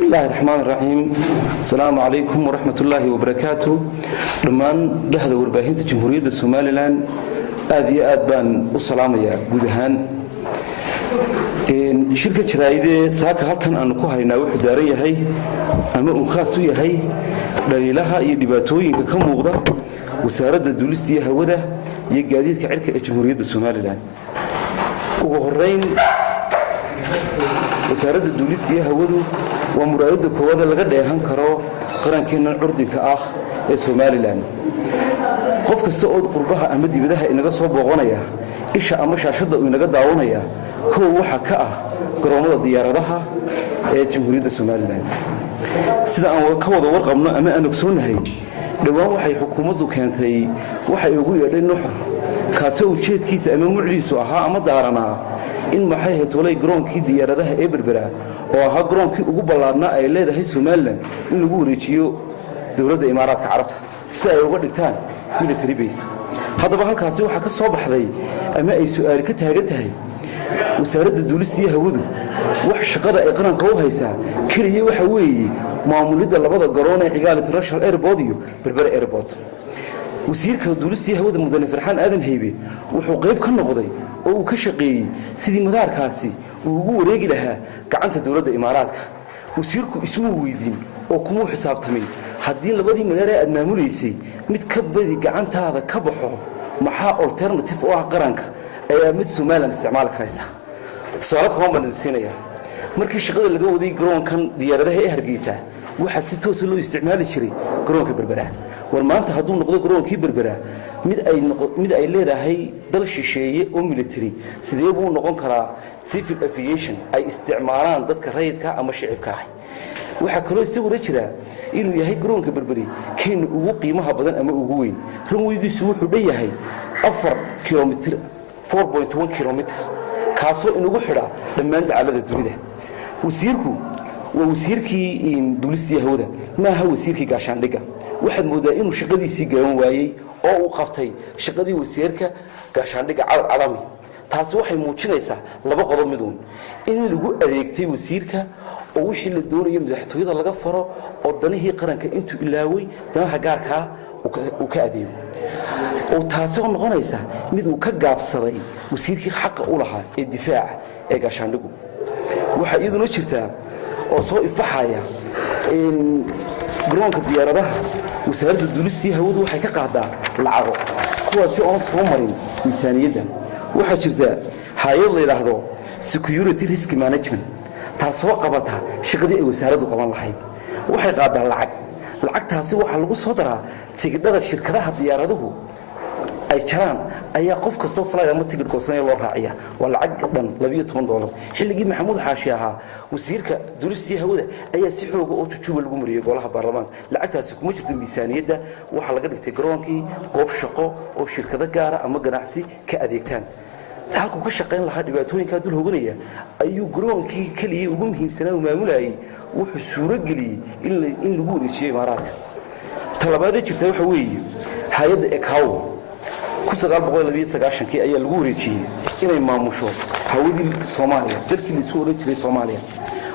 بسم الله الرحمن الرحيم. السلام عليكم ورحمة الله وبركاته. دمان بهذا ورباهين جمهورية الصوماليلاند آدي آدبان والسلام يا جودهان. شركة شرايدة ساك هالكن أن كوهينا وحدارية هاي أما أخاصية هاي دليلها يدباتوي كم موضة وسارد الدولستية هوده يجديد كعرك جمهورية الصوماليلاند. وهرين وسارد الدولستية هوده ومرايد كواد الغد يهنكروا قرن كنا الأردن كأخ الصوماليلاند. قف كستود قربها أمدي بدها إنك صوب وغنيا إيش أمش عشدة وإنك دعونيا هو حكاه قرامة ديارها جمهورية الصوماليلاند. سيدا أن كواد ورقمنا أما أنكسون هاي دوام وحي حكومته كانت هي وحي يقول لأنه كاسو تشيت كيس أما معجزة ها أما دارنا إن ما حيه تولي قرون كي ديارها إبربرا وها قرون كي أقبلنا إلى ده الصوماليلاند إن نقول ريتشيو دولة الإمارات كعربت سأيوقد تان ميليتري بيس هذا بحال كاسو حكى الصباح ذي أما أي سؤال كتهاجتها وسارد الدولسية هودو وح شقرة إقران كوهيسا كليه وحوي معاملة لبضة قرونة عقالة رشح الإيربوديو بربر إيربود وسير كدولسية هودو مدن فرحان آذن هيبي وحقيب كالنقضي أو كشقي سيدي مدار كاسي وهو رجلها كعنت دولة الإمارات وسيركو اسمه ويدين أو كمو حساب تمين حدين لبدي مدار أدناموليسي متكبدي كعنت هذا كبحه محا ألترناتيف أو قرانك أي مد سوماليلاند استعمالك رئيسه تصالك هم بندسينيا markii shaqada laga waday garoonkan diyaaradaha ee Hargeysa waxa si toos loo isticmaali jiray garoonka Berbera war maanta haduu noqdo garoonkii Berbera mid ay leedahay dal shisheeye oo military sidee buu noqon karaa civil aviation ay isticmaalaan dadka rayidka ama shicibka ah waxa kale oo isagu jira inuu yahay garoonka Berberi keen ugu qiimaha badan ama ugu weyn runwaygiisu wuxuu dheeyahay 4 kilomitir 4.1 kilomitir kaasoo inugu xidha dhammaan dacalada dunida wasiirku waa wasiirkii duulistii hawada ma aha wasiirkii gaashaandhiga waxaad moodaa inuu shaqadiisii garan waayay oo uu qabtay shaqadii wasiirka gaashaandhiga cadami taasi waxay muujinaysaa laba qodob midoon in lagu adeegtay wasiirka oo wixii la doonayo madaxtooyada laga faro oo danihii qaranka intuu ilaaway danaha gaarka uu ka adeego oo taasoo noqonaysa mid uu ka gaabsaday wasiirkii xaq u lahaa ee difaaca ee gaashaandhigu waxa iyaduna jirtaa oo soo ifaxaya in garoonka diyaaradaha wasaaradda duulistii hawadu waxay ka qaadaa lacago kuwaas oo aan soo marin miisaaniyadda waxa jirta hay'ad la yiraahdo security risk management taasoo qabata shaqadii ay wasaaraddu qaban lahayd waxay qaadaa lacagtaasi waxa lagu soo daraa tigidhada shirkadaha diyaaraduhu ay jaraan ayaa qof kasta falayd ama tigidh goosanaya loo raaciya waa lacag dhan $12 xilligii maxamuud xaashi ahaa wasiirka duulistii hawada ayaa si xoog oo jujuba lagu mariyay golaha baarlamaanka lacagtaasi kuma jirto miisaaniyadda waxa laga dhigtay garoonkii goob shaqo oo shirkado gaar ah ama ganacsi ka adeegtaan halku ka shaqeyn lahaa dhibaatooyinka dul hoganaya ayuu garoonkii kaliya ugu muhiimsanaa uu maamulayay wuxuu suuro geliyay in lagu wareejiyo imaaraadka talabaad jirta waxa weeye hay'adda ECAO ku 1929 ayaa lagu wareejiyay inay maamusho hawadii Soomaaliya dalkii la soo wareejiyay Soomaaliya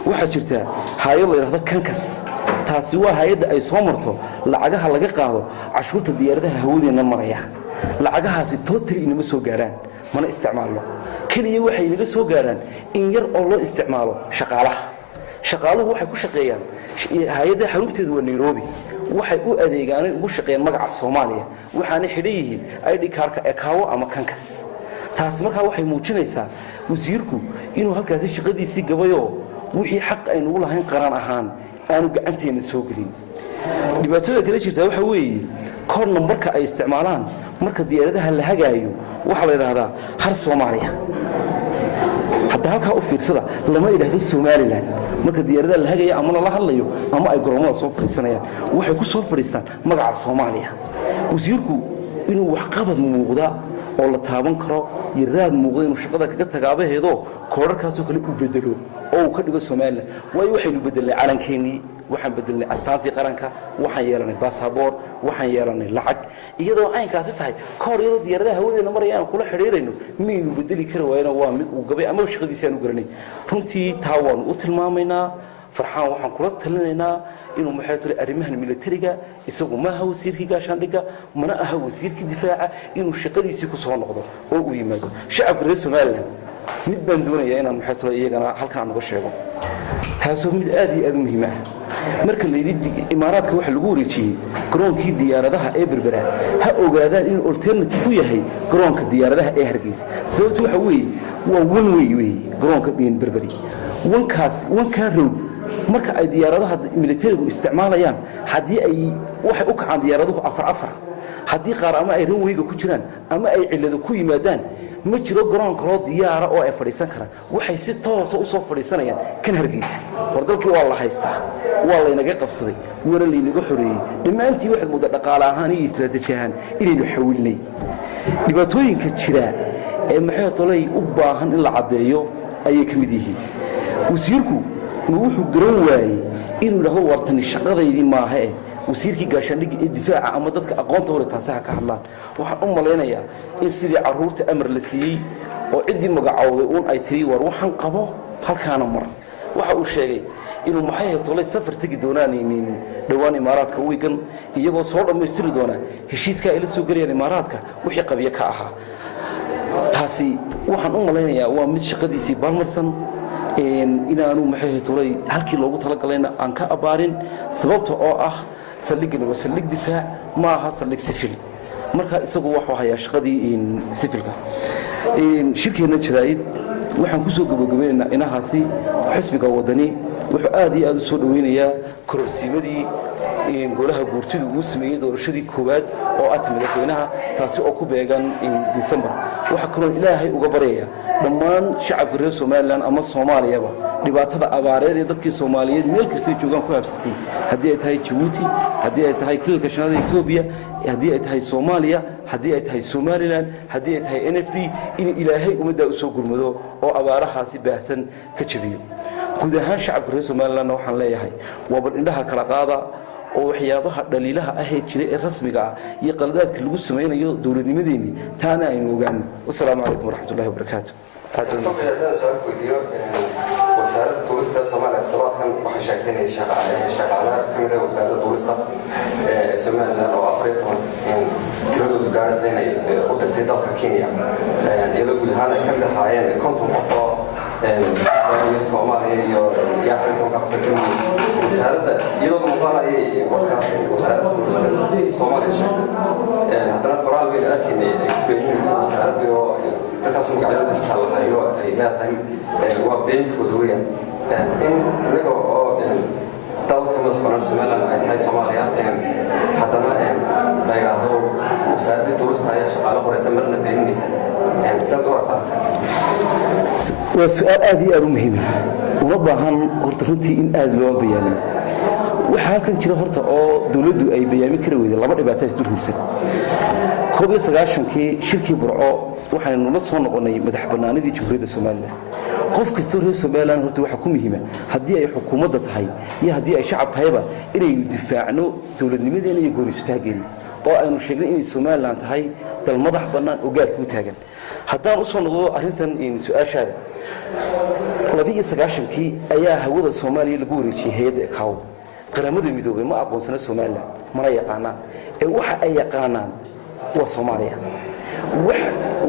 waxa jirta hay'ad la yiraahdo Kankas taasi waa hay'adda ay soo marto lacagaha laga qaado cashuurta diyaaradaha hawadeena maraya lacagahaasi total inama soo gaaraan mana isticmaalo kaliya waxay naga soo gaaraan in yar oo loo isticmaalo shaqaaluhu waxay ku shaqeeyaan hay'adda xarunteedu waa Nairobi waxay u adeegaan ugu shaqeeyaan magaca Soomaaliya waxaana xidhiyihiin ID card-ka ECAO ama Kankas taas markaa waxay muujinaysaa wasiirku inuu halkaas shaqadiisii gabayo wixii xaq ay nagu lahayn qaran ahaan aanu gacanteena soo gelin dhibaatada kale jirta waxa weeye koor numbarka ay isticmaalaan marka diyaaradaha la hagaayo waxa la yiraahdaa har Soomaaliya hadda halka u fiirsada lama yiraahdo Somaliland marka diyaaradaha la hagayo ama la hadlayo ama ay garoomada soo fariisanayaan waxay ku soo fariistaan magaca Soomaaliya wasiirku inuu wax qabad muuqda oo la taaban karo yiraad muuqda inuu shaqada kaga tagaabaheedo koorarkaas oo kale u bedelo oo ka dhigo Soomaaliland way waxaynu bedelnay calankeenii waxaan bedelnay astaantii qaranka waxaan yeelanay baasaboor waxaan yeelanay lacag iyadoo aynkaasi tahay kooriyada diyaaradaha hawadeena marayaan kula xiriirayno miinu bedeli karo waana waa mid uu gabay ama shaqadiisa aanu garanay runtii taawaan u tilmaamayna farxaan waxaan kula talinaynaa inuu maxay tahay arrimahan militariga isagu ma aha wasiirkii gaashaandhigga mana aha wasiirkii difaaca inuu shaqadiisii ku soo noqdo oo uu yimaado shacabka reer Soomaaliland mid baan doonayaa inaan maxay tahay iyagana halkaan uga sheego taasoo mid aad iyo aad muhiim ah marka la yidhi imaaraadka waxa lagu wareejiyay garoonkii diyaaradaha ee Berbera ha ogaadaan in alternative u yahay garoonka diyaaradaha ee Hargeysa sababtu waxa weeye waa one way garoonka Berberi wanka road marka ay diyaaradaha militarigu isticmaalayaan hadii ay waxay u kacaan diyaaraduhu afar hadii qaar ama ay runwayga ku jiraan ama ay cilado ku yimaadaan ma jiro garoon kale diyaara oo ay fadhiisan karaan waxay si toos ah u soo fadhiisanayaan kan Hargeysa wardalkii waa la haystaa waa la inaga qabsaday wara la inaga xoreeyay dhamaantii waxa muddo dhaqaale ahaan iyo istiraatiiji ahaan inaynu xawilnay dhibaatooyinka jira ee maxay tolay u baahan in la cadeeyo ayay kamid yihiin wasiirku ma wuxuu garan waayay inuu dhaho wartani shaqadeedii maaha wasiirkii gaashaandhigga ee difaaca ama dadka aqoonta hore taasaha ka hadlaan waxaan u maleynayaa in sidii caruurta amar la siiyay oo cidii magacawday uun ay tiri war waxaan qabo halkaana mar waxa uu sheegay inuu maxay tolay safar tagi doonaan in dhawaan imaaraadka wiigan iyagoo soo dhameystiri doona heshiiska ay la soo galiyeen imaaraadka wixii qabiye ka ahaa taasi waxaan u maleynayaa waa mid shaqadiisii balmarsan inaanu maxay tolay halkii loogu talagalayna aan ka abaarin sababta oo ah saldhigani waa saldhig difaac ma aha saldhig sifil marka isagu wuxuu hayaa shaqadii sifilka shirkeena jiraayid waxaan ku soo gabagabeynaa inahaasi xisbiga wadani wuxuu aad iyo aad u soo dhaweynayaa kororsiimadii golaha guurtidu uu sameeyay doorashadii koowaad oo ah madaxweynaha taasi oo ku beegan December waxa kaloo ilaahay uga baryaya dhammaan shacabka reer Soomaaliland ama Soomaaliyaba dhibaatada abaareed ee dadkii Soomaaliyeed meel kasta joogan ku habsatay hadii ay tahay Djibouti hadii ay tahay kilka shanaada Ethiopia hadii ay tahay Soomaaliya hadii ay tahay Somaliland hadii ay tahay NFP in ilaahay umada u soo gurmado oo abaarahaasi baahsan ka jabiyo guud ahaan shacabka reer Soomaaliland waxaan leeyahay waa bal indhaha kala qaada oo waxyaabaha dhaliilaha ah ee jiray ee rasmiga ah iyo qaladaadka lagu sameeyo dawladnimadeeni taana aynu ogaan wassalaamu calaykum waraxmatullaahi wabarakaatuh wasaaradda duulista Soomaaliya toddobaadkan waxay sheegtay inay shaqaalaha ka mid ah wasaaradda duulista Soomaaliland oo 14 tiradoodu gaaraysa inay u dirtay dalka Kenya iyadoo guud ahaan ay ka mid ahaayeen 50 qof oo Soomaaliya iyo Afrika ka fikiraya wasaaradda iyadoo muuqaalay warkaas wasaaradda duulista Soomaaliya sheegtay haddana qoraal weyn arkinay beeninaysa wasaaradda oo dadkaas magacyada xalaayo ay leedahay waa beentooda weeyaan in anaga oo dalka madaxbanaan Soomaaliland ay tahay Soomaaliya haddana la yiraahdo wasaaradda duulista ayaa shaqaale qoraysa marna beeninaysa sidoo warta waa su'aal aad iyo aad u muhiim ah uma baahan horta runtii in aad loo bayaamiyo waxa halkan jira horta oo dawladdu ay bayaamin kara weyday laba dhibaato isku hursan 19 shirkii burco waxaanu la soo noqonay madaxbanaanidii Jamhuuriyadda Soomaaliland qof kasta reer Soomaaliland horta waxa ku muhiim ah hadii ay xukuumadda tahay iyo hadii ay shacab tahayba inaynu difaacno dawladnimadeena iyo go'aansataageena oo aynu sheegnay in Soomaaliland tahay dal madax banaan oo gaar ku taagan haddaan u soo noqdo arrintan su'aashaada 19 ayaa hawada Soomaaliya lagu wareejiyay hay'adda ICAO qaramada midoobay ma aqoonsana Soomaaliland mana yaqaanaan ee waxa ay yaqaanaan waa Soomaaliya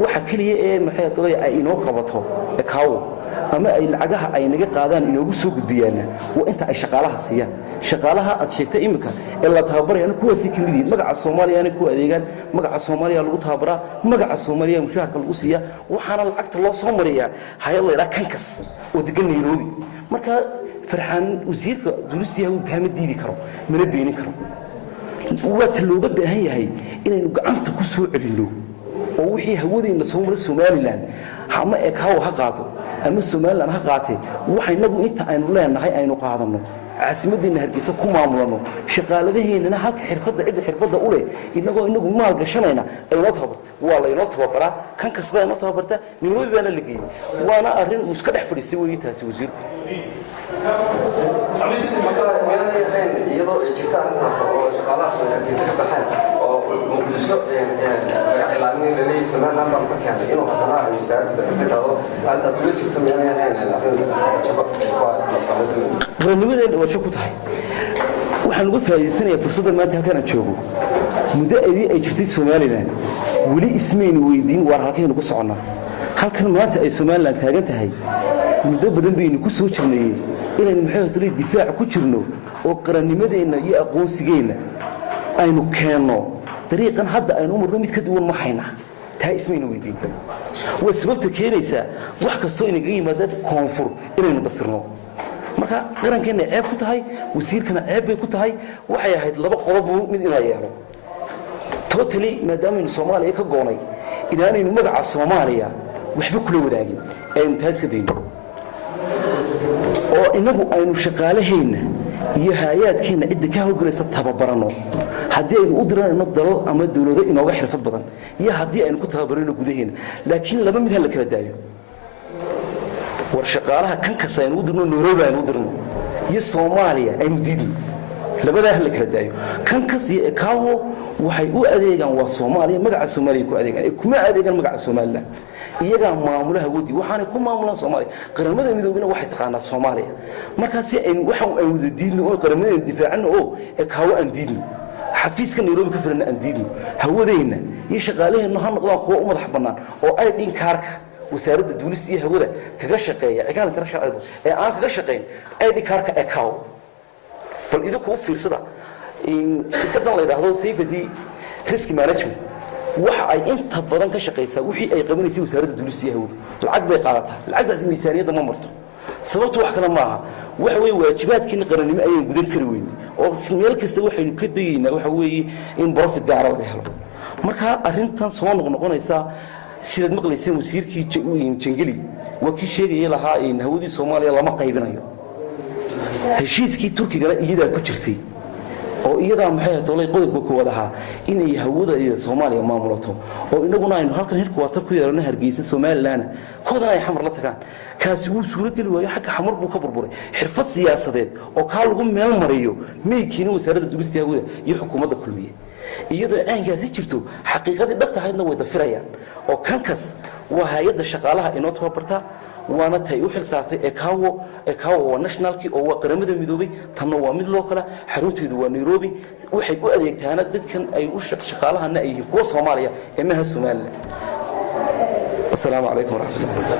waxa kaliya ee maxay tahay ay inoo qabato ICAO ama ay lacagaha ay naga qaadaan inoogu soo gudbiyaan waa inta ay shaqaalaha siiyaan shaqaalaha aad sheegtay imika ee la tababarayana kuwaasi ka mid yihiin magaca Soomaaliya ku adeegan magaca Soomaaliya lagu tababaraa magaca Soomaaliya mushaharka lagu siiya waxaana lacagta loo soo mariyaa hay'ad la kankas oo degan Nairobi marka farxan wasiirka duulista uu taamadiidi karo mana beenin karo waa looga baahan yahay inaynu gacanta ku soo celino oo wixii hawadeena Soomaaliland ama ICAO ha qaato ama Soomaaliland ha qaatay waxaynagu inta aynu leenahay aynu qaadano caasimadeena Hargeysa ku maamulano shaqaaladeena halka xirfadda u leh inagu maal gashanayna aynu tababar waa la inoo tababaraa kan kasba inoo tababarta Nairobi bana la geeyay waana arrin uu iska dhex fadhiistay weeyii taasi wasiirku iyadoo ay jirtaan intaas oo shaqaalaha Hargeysa ka baxaan oo muqdisho magac shaqaalihii laleeyahay Somaliland baan ka keenay inuu haddana ay wasaaradda xirfadaado halkaas ma jirto miyaan ahayn arrin jaba qarnimadeena waa ku tahay waxaan uga faa'iideysanayaa fursadda maanta halkan aan joogo muddo ay jirtay Somaliland wali ismeen weydiin war halkeen ku soconaa halkan maanta ay Somaliland taagan tahay muddo badan baynu ku soo jirnay inaynu maxay tahay difaac ku jirno oo qarannimadeena iyo aqoonsigeena aynu keenno dariiqan hadda aynu marno mid ka duwan ma hayna taa ismayna weydiin waa sababta keenaysa wax kastoo inaga yimaada koonfur inaynu dafirno marka qarankeena ceeb ku tahay wasiirkana ceeb bay ku tahay waxay ahayd laba qodob mid in la yeelo totally maadaama Soomaaliya ka goonay inaanaynu magaca Soomaaliya waxba kula wadaagin aynu taas ka deeyno oo inagu aynu shaqaalaheena iyo hay'adkeena cid ka hawlgalaysa tababarano haddii aynu u dirano dalal ama dawlado inooga xirfad badan iyo haddii aynu ku tababarano gudaheena laakiin laba mid la kala daayo war shaqaalaha kan ka saynu u dirno Nairobi aynu u dirno iyo Soomaaliya aynu diidno labadaas la kala daayo kan ka si kaawo waxay u adeegan waa Soomaaliya magaca Soomaaliya ku adeegan kuma adeegan magaca Soomaaliland iyaga maamulaha wadi waxaan ku maamulaan Soomaaliya qaramada midoobina waxay taqaanaa Soomaaliya markaas ay waxaan ay wada diidno oo qaramada difaacno oo kaawo aan diidno xafiiska Nairobi ka filan aan diidno hawadeena iyo shaqaalaheena ha noqdaan kuwa u madax banaan oo ay dhin kaarka wasaaradda duulista iyo hawada kaga shaqeeya ciidan tarashaal ee aan kaga shaqeyn ay dhin kaarka ee kaawo bal idinku u fiirsada in shirkadan la yiraahdo safety risk management waxa ay inta badan ka shaqeysaa wixii ay qabanaysaa wasaaradda duulista iyo hawada lacag bay qaadataa lacagtaas miisaaniyadda ma marto sababtu wax kale maaha waxa weeye waajibaadkiina qarannimo ayaan gudan kari weyn oo meel kasta waxaynu ka dayeynaa waxa weeye in profit gaar laga helo marka arrintan soo noqonaysa sidaad maqlayseen wasiirkii Jengeli waa kii sheegay lahaa in hawadii Soomaaliya lama qaybinayo heshiiskii Turkiga iyada ku jirtay oo iyada maxay tahay qodobka koowaad ahaa inay hawada Soomaaliya maamulato oo inaguna aynu halkan hirku watar ku yeelano Hargeysa Somaliland koodan ay xamar la tagaan kaasi uu suuro gali waayo xagga xamar buu ka burburay xirfad siyaasadeed oo ka lagu meel mariyo meekiina wasaaradda duulista hawada iyo xukuumadda kulmiye iyadoo aangaasi jirto xaqiiqadii dhabta ahaydna way dafirayaan oo kankas waa hay'adda shaqaalaha inoo tababarta waana tay u xil saartay kaawo waa nationalkii oo waa qaramada midoobay tanna waa mid loo kala xarunteedu waa Nairobi waxay u adeegtaana dadkan ay u shaqaalahana ay kuwa Soomaaliya ee maha Soomaaliland. Assalaamu alaykum wa rahmatullahi